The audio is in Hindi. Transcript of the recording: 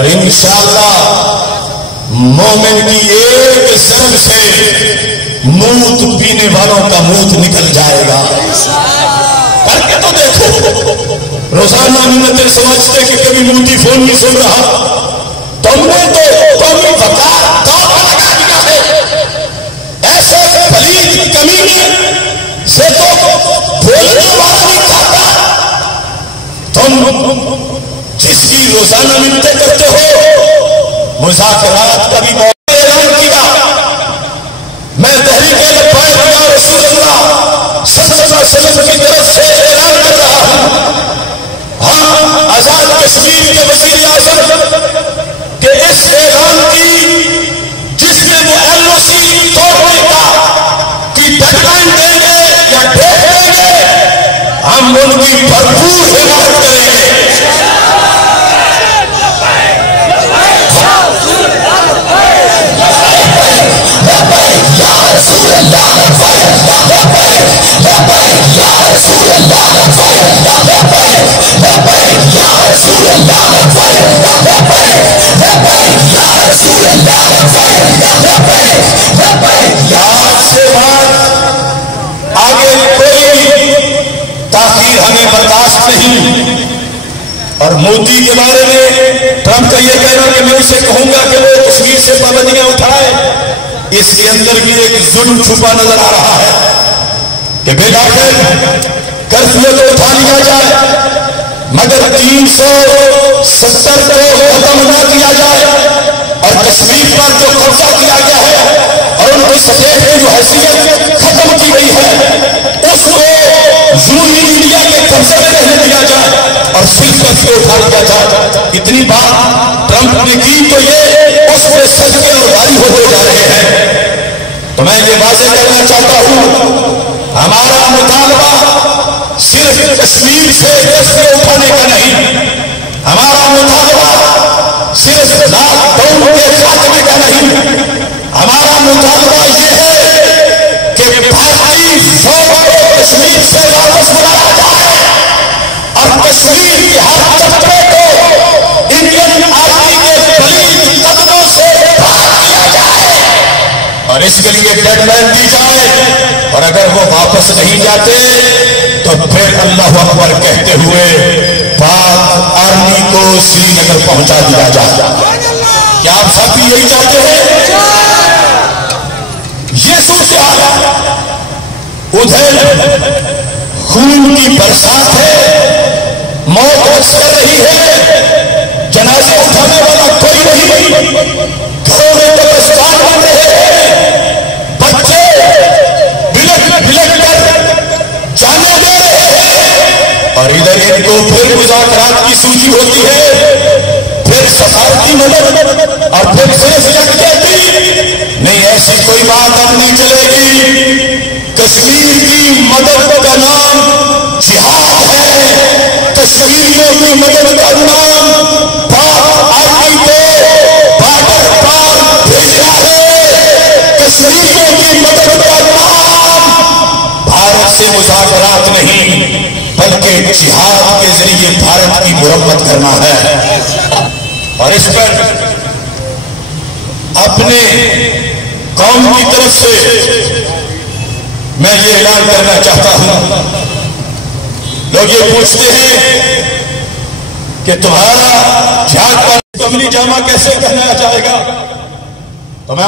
और इंशाअल्लाह मोमिन की एक जंग से मूत पीने वालों का मूत निकल जाएगा। करके तो देखो, रोजाना मिन्नतें समझते कि कभी मूती फोन नहीं सुन रहा, तुमने तो कौमी वकार दावा लगा दिया है। ऐसे पलीद कमीने से तो बोलने वाला नहीं चाहता। तुम जिसकी रोजाना मिन्नतें करते हो, मुज़ाकरात का भी ऐलान किया। मैं तहरीक लब्बैक या रसूलल्लाह सल्लल्लाहु अलैहि वसल्लम की तरफ से ऐलान कर रहा हूं। हाँ, आजाद कश्मीर के वज़ीर आज़म के इस ऐलान की जिसने वो एलओसी तोड़ने का की डेडलाइन देंगे या डेट देंगे, हम उनकी भरपूर हिमायत करेंगे। आगे कोई ताखीर हमें बर्दाश्त नहीं। और मोदी के बारे में ट्रंप का यह कहना कि मैं उसे कहूंगा कि वो कश्मीर से पाबंदियां उठाए, इसके अंदर भी एक जुल्म छुपा नजर आ रहा है कि बेटा कर्फ्यू तो उठा लिया जाए, मगर 370 को खत्म न किया जाए और कश्मीर पर जो कब्जा किया गया है और उनकी स्टेट की जो हैसियत खत्म की गई है, उसको ज़रूरी मीडिया के कब्जे में रहने दिया जाए और सिर्फ कर्फ्यू उठा लिया जाए। इतनी बात ट्रंप ने की तो ये उसमें सदके और भारी होते जा रहे हैं। तो मैं ये वाज़ेह करना चाहता हूं, हमारा मुतालबा सिर्फ कश्मीर से कर्फ्यू उठाने का नहीं, हमारा मुतालबा सिर्फ लॉकडाउन के खात्मे का नहीं, हमारा मुतालबा यह है कि भारतीय फौज को कश्मीर से वापस बुलाया जाए और कश्मीर के हर तबके को इंडियन आर्मी के पलीद कदमों से बाहर किया जाए और इसके लिए डेडलाइन दी जाए। और अगर वो वापस नहीं जाते तो फिर अल्लाह अकबर कहते हुए पाक आर्मी को श्रीनगर पहुंचा दिया जाए। क्या आप सब भी यही चाहते हैं? ये सूरत हाल है। उधर खून की बरसात है, मौत रक्स कर रही है, जनाजा उठाने वाला कोई नहीं, घरों में कब्रिस्तान बन रहे हैं, बच्चे बिलख बिलख कर जाने दे रहे हैं और इधर इनको फिर मुज़ाकरात की सूची होती है, फिर सफारती मदद और फिर यकजहती। नहीं, ऐसी कोई बात अब नहीं चलेगी। कश्मीर की मदद का नाम जिहाद है, कश्मीरियों की मदद का नाम पाक आर्मी को बॉर्डर पार भेजना है, कश्मीरियों की मदद का नाम भारत से मुज़ाकरात नहीं बल्कि जिहाद के जरिए भारत की मुरम्मत करना है। और इस पर अपने कौम की तरफ से मैं ये ऐलान करना चाहता हूं। लोग ये पूछते हैं कि तुम्हारा झाग पर कमली जामा कैसे पहनाया जाएगा, तो मैं